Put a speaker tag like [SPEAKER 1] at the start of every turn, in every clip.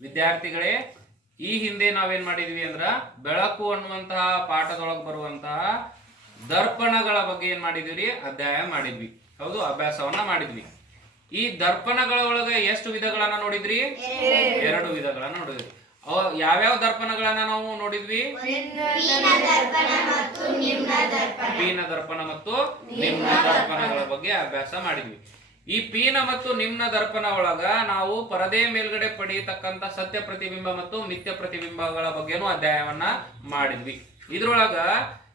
[SPEAKER 1] ವಿದ್ಯಾರ್ಥಿಗಳೇ ಈ ಹಿಂದೆ ನಾವೇನ್ ಮಾಡಿದ್ವಿ ಅಂದ್ರ ಬೆಳಕು ಅನ್ನುವಂತಹ ಪಾಠದೊಳಗೆ ಬರುವಂತಹ ದರ್ಪಣಗಳ ಬಗ್ಗೆ ಏನ್ ಮಾಡಿದ್ವಿ ಅಧ್ಯಯನ ಅಧ್ಯಾಯ ಮಾಡಿದ್ವಿ. ಹೌದು ಅಭ್ಯಾಸವನ್ನ ಮಾಡಿದ್ವಿ. ಈ ದರ್ಪಣಗಳ ಒಳಗೆ ಎಷ್ಟು ವಿಧಗಳನ್ನ ನೋಡಿದ್ರಿ? ಎರಡು. ವಿಧಗಳನ್ನ ನೋಡಿದ್ವಿ. ಅವ ಯಾವ್ಯಾವ ದರ್ಪಣಗಳನ್ನ ನಾವು ನೋಡಿದ್ವಿ? ಪೀನ ದರ್ಪಣ ಮತ್ತು ನಿಮ್ಮ ದರ್ಪಣಗಳ ಬಗ್ಗೆ ಅಭ್ಯಾಸ ಮಾಡಿದ್ವಿ. ಈ ಪೀನ ಮತ್ತು ನಿಮ್ನ ದರ್ಪಣ ಒಳಗ ನಾವು ಪರದೆ ಮೇಲ್ಗಡೆ ಪಡೆಯತಕ್ಕಂತ ಸತ್ಯ ಪ್ರತಿಬಿಂಬ ಮತ್ತು ಮಿಥ್ಯ ಪ್ರತಿಬಿಂಬಗಳ ಬಗ್ಗೆನೂ ಅಧ್ಯಯನವನ್ನ ಮಾಡಿದ್ವಿ. ಇದ್ರೊಳಗ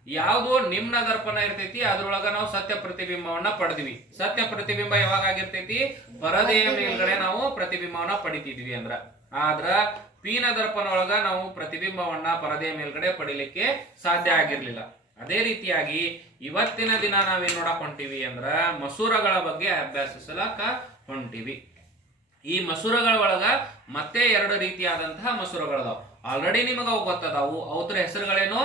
[SPEAKER 1] ಯಾವುದೋ ನಿಮ್ನ ದರ್ಪಣ ಇರ್ತೈತಿ, ಅದ್ರೊಳಗ ನಾವು ಸತ್ಯ ಪ್ರತಿಬಿಂಬವನ್ನ ಪಡೆದ್ವಿ. ಸತ್ಯ ಪ್ರತಿಬಿಂಬ ಯಾವಾಗ ಆಗಿರ್ತೈತಿ? ಪರದೆಯ ಮೇಲ್ಗಡೆ ನಾವು ಪ್ರತಿಬಿಂಬವನ್ನ ಪಡಿತಿದ್ವಿ ಅಂದ್ರ. ಆದ್ರ ಪೀನ ದರ್ಪಣ ಒಳಗ ನಾವು ಪ್ರತಿಬಿಂಬವನ್ನ ಪರದೆಯ ಮೇಲ್ಗಡೆ ಪಡಿಲಿಕ್ಕೆ ಸಾಧ್ಯ ಆಗಿರ್ಲಿಲ್ಲ. ಅದೇ ರೀತಿಯಾಗಿ ಇವತ್ತಿನ ದಿನ ನಾವೇನ್ ನೋಡಕ್ ಹೊಂಟಿವಿ ಅಂದ್ರ ಮಸೂರಗಳ ಬಗ್ಗೆ ಅಭ್ಯಾಸಿಸಲಕ್ಕ ಹೊಂಟಿವಿ. ಈ ಮಸೂರಗಳ ಒಳಗ ಮತ್ತೆ ಎರಡು ರೀತಿಯಾದಂತಹ ಮಸೂರಗಳದಾವ. ಆಲ್ರೆಡಿ ನಿಮಗ ಅವು ಗೊತ್ತದಾವು. ಅವತ್ರ ಹೆಸರುಗಳೇನು?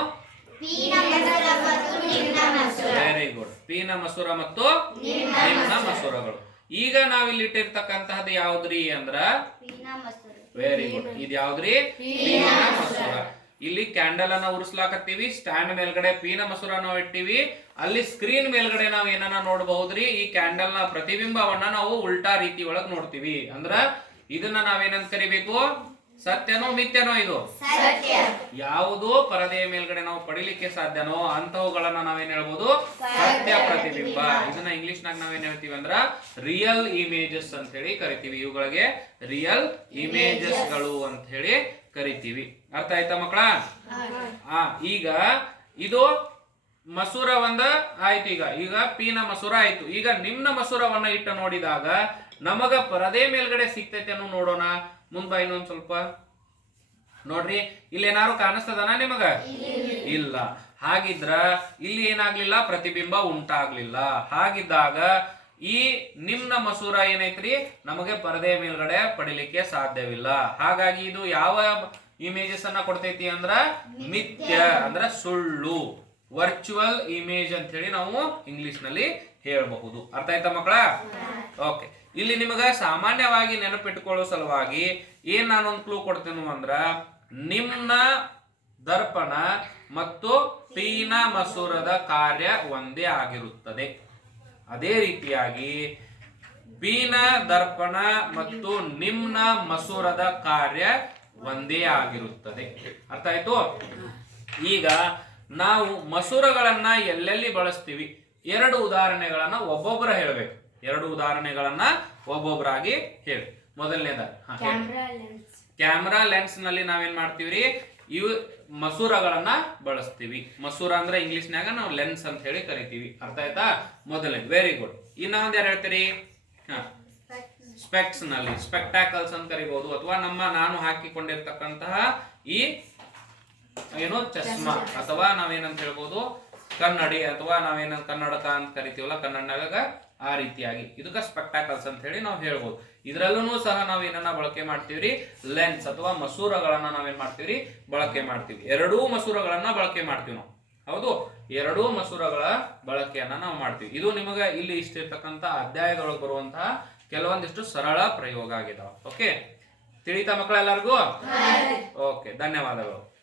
[SPEAKER 1] ವೆರಿ ಗುಡ್ ಪೀನ ಮಸೂರ ಮತ್ತು ನಿಮ್ನ ಮಸೂರಗಳು. ಈಗ ನಾವಿಲ್ಲಿ ಇಟ್ಟಿರ್ತಕ್ಕಂತಹದ್ದು ಯಾವ್ದ್ರಿ ಅಂದ್ರ? ವೆರಿ ಗುಡ್ ಇದು ಯಾವ್ದ್ರಿ ಪೀನ ಮಸೂರ. ಇಲ್ಲಿ ಕ್ಯಾಂಡಲ್ ಅನ್ನ ಉರ್ಸ್ಲಾಕತ್ತೀವಿ ಸ್ಟ್ಯಾಂಡ್ ಮೇಲ್ಗಡೆ ಪೀನ ಮಸೂರ ನಾವು ಇಟ್ಟಿವಿ. ಅಲ್ಲಿ ಸ್ಕ್ರೀನ್ ಮೇಲ್ಗಡೆ ನಾವು ಏನನ್ನ ನೋಡಬಹುದ್ರಿ? ಈ ಕ್ಯಾಂಡಲ್ನ ಪ್ರತಿಬಿಂಬವನ್ನ ನಾವು ಉಲ್ಟಾ ರೀತಿ ಒಳಗ್ ನೋಡ್ತೀವಿ. ಅಂದ್ರ ಇದನ್ನ ನಾವೇನಂತ ಕರಿಬೇಕು? ಸತ್ಯನೋ ಮಿಥ್ಯನೋ ಇದು? ಯಾವುದು ಪರದೆಯ ಮೇಲ್ಗಡೆ ನಾವು ಪಡಿಲಿಕ್ಕೆ ಸಾಧ್ಯನೋ ಅಂತವುಗಳನ್ನ ನಾವೇನ್ ಹೇಳ್ಬೋದು? ಸತ್ಯ ಪ್ರತಿಬಿಂಬ. ಇದನ್ನ ಇಂಗ್ಲಿಷ್ ನಾಗ ನಾವೇನ್ ಹೇಳ್ತೀವಿ ಅಂದ್ರ ರಿಯಲ್ ಇಮೇಜಸ್ ಅಂತ ಹೇಳಿ ಕರಿತೀವಿ ಇವುಗಳಿಗೆ. ರಿಯಲ್ ಇಮೇಜಸ್ಗಳು ಅಂತ ಹೇಳಿ ಕರಿತೀವಿ. ಅರ್ಥ ಆಯ್ತಾ ಮಕ್ಕಳ? ಆ ಈಗ ಇದು ಮಸೂರ ಒಂದ ಆಯ್ತು ಈಗ. ಈಗ ಪೀನ ಮಸೂರ ಆಯ್ತು. ಈಗ ನಿಮ್ನ ಮಸೂರವನ್ನ ಇಟ್ಟು ನೋಡಿದಾಗ ನಮಗ ಪರದೆ ಮೇಲ್ಗಡೆ ಸಿಗ್ತೈತೆ ಅನ್ನೋ ನೋಡೋಣ. ಮುಂದ ಇನ್ನೊಂದ್ ಸ್ವಲ್ಪ. ನೋಡ್ರಿ ಇಲ್ಲಿ ಏನಾರು ಕಾಣಿಸ್ತದನ ನಿಮಗ? ಇಲ್ಲ. ಹಾಗಿದ್ರ ಇಲ್ಲಿ ಏನಾಗ್ಲಿಲ್ಲ? ಪ್ರತಿಬಿಂಬ ಉಂಟಾಗ್ಲಿಲ್ಲ. ಹಾಗಿದ್ದಾಗ ಈ ನಿಮ್ನ ಮಸೂರ ಏನೈತ್ರಿ? ನಮಗೆ ಪರದೆಯ ಮೇಲ್ಗಡೆ ಪಡಿಲಿಕ್ಕೆ ಸಾಧ್ಯವಿಲ್ಲ. ಹಾಗಾಗಿ ಇದು ಯಾವ ಇಮೇಜಸ್ ಅನ್ನ ಕೊಡ್ತೈತಿ ಅಂದ್ರ ಮಿಥ್ಯ ಅಂದ್ರ ಸುಳ್ಳು. ವರ್ಚುವಲ್ ಇಮೇಜ್ ಅಂತ ಹೇಳಿ ನಾವು ಇಂಗ್ಲಿಷ್ನಲ್ಲಿ ಹೇಳಬಹುದು. ಅರ್ಥ ಆಯ್ತಾ ಮಕ್ಕಳ? ಓಕೆ ಇಲ್ಲಿ ನಿಮಗ ಸಾಮಾನ್ಯವಾಗಿ ನೆನಪಿಟ್ಟುಕೊಳ್ಳೋ ಸಲುವಾಗಿ ಏನ್ ನಾನೊಂದು ಕ್ಲೂ ಕೊಡ್ತೇನೆ ಅಂದ್ರ ನಿಮ್ನ ದರ್ಪಣ ಮತ್ತು ಪೀನ ಮಸೂರದ ಕಾರ್ಯ ಒಂದೇ ಆಗಿರುತ್ತದೆ. ಅದೇ ರೀತಿಯಾಗಿ ಪೀನ ದರ್ಪಣ ಮತ್ತು ನಿಮ್ನ ಮಸೂರದ ಕಾರ್ಯ ಒಂದೇ ಆಗಿರುತ್ತದೆ. ಅರ್ಥ ಆಯ್ತು? ಈಗ ನಾವು ಮಸೂರಗಳನ್ನ ಎಲ್ಲೆಲ್ಲಿ ಬಳಸ್ತೀವಿ? ಎರಡು ಉದಾಹರಣೆಗಳನ್ನ ಒಬ್ಬೊಬ್ಬರ ಹೇಳ್ಬೇಕು. ಎರಡು ಉದಾಹರಣೆಗಳನ್ನ ಒಬ್ಬೊಬ್ಬರಾಗಿ ಹೇಳಿ. ಮೊದಲನೇದ. ಕ್ಯಾಮ್ರಾ ಲೆನ್ಸ್ನಲ್ಲಿ ನಾವೇನ್ ಮಾಡ್ತೀವ್ರಿ? ಇವು ಮಸೂರಗಳನ್ನ ಬಳಸ್ತೀವಿ. ಮಸೂರ ಅಂದ್ರೆ ಇಂಗ್ಲಿಷ್ನ್ಯಾಗ ನಾವು ಲೆನ್ಸ್ ಅಂತ ಹೇಳಿ ಕರಿತೀವಿ. ಅರ್ಥ ಆಯ್ತಾ? ಮೊದಲನೇ ವೆರಿ ಗುಡ್ ಇನ್ನೊಂದ್ ಯಾರು ಹೇಳ್ತೀರಿ? ಹಾ ಸ್ಪೆಕ್ಸ್ನಲ್ಲಿ ಸ್ಪೆಕ್ಟಾಕಲ್ಸ್ ಅಂತ ಕರಿಬಹುದು ಅಥವಾ ನಮ್ಮ ನಾನು ಹಾಕಿಕೊಂಡಿರ್ತಕ್ಕಂತಹ ಈ ಏನು ಚಸ್ಮಾ ಅಥವಾ ನಾವೇನಂತ ಹೇಳ್ಬೋದು ಕನ್ನಡಿ ಅಥವಾ ನಾವೇನ ಕನ್ನಡಕ ಅಂತ ಕರಿತೀವಲ್ಲ ಕನ್ನಡನಾಗ ಆ ರೀತಿಯಾಗಿ. ಇದಕ್ಕ ಸ್ಪೆಕ್ಟಾಕಲ್ಸ್ ಅಂತ ಹೇಳಿ ನಾವು ಹೇಳ್ಬೋದು. ಇದ್ರಲ್ಲೂ ಸಹ ನಾವು ಏನನ್ನ ಬಳಕೆ ಮಾಡ್ತೀವ್ರಿ? ಲೆನ್ಸ್ ಅಥವಾ ಮಸೂರಗಳನ್ನ ನಾವೇನ್ ಮಾಡ್ತೀವ್ರಿ? ಬಳಕೆ ಮಾಡ್ತೀವಿ. ಎರಡೂ ಮಸೂರಗಳನ್ನ ಬಳಕೆ ಮಾಡ್ತೀವಿ ನಾವು. ಹೌದು? ಎರಡೂ ಮಸೂರಗಳ ಬಳಕೆಯನ್ನ ನಾವು ಮಾಡ್ತೀವಿ. ಇದು ನಿಮಗೆ ಇಲ್ಲಿ ಇಷ್ಟಿರ್ತಕ್ಕಂಥ ಅಧ್ಯಾಯದೊಳಗೆ ಬರುವಂತಹ ಕೆಲವೊಂದಿಷ್ಟು ಸರಳ ಪ್ರಯೋಗ ಆಗಿದಾವ. ಓಕೆ ತಿಳಿತಾ ಮಕ್ಕಳೆಲ್ಲರಿಗೂ ಓಕೆ ಧನ್ಯವಾದಗಳು.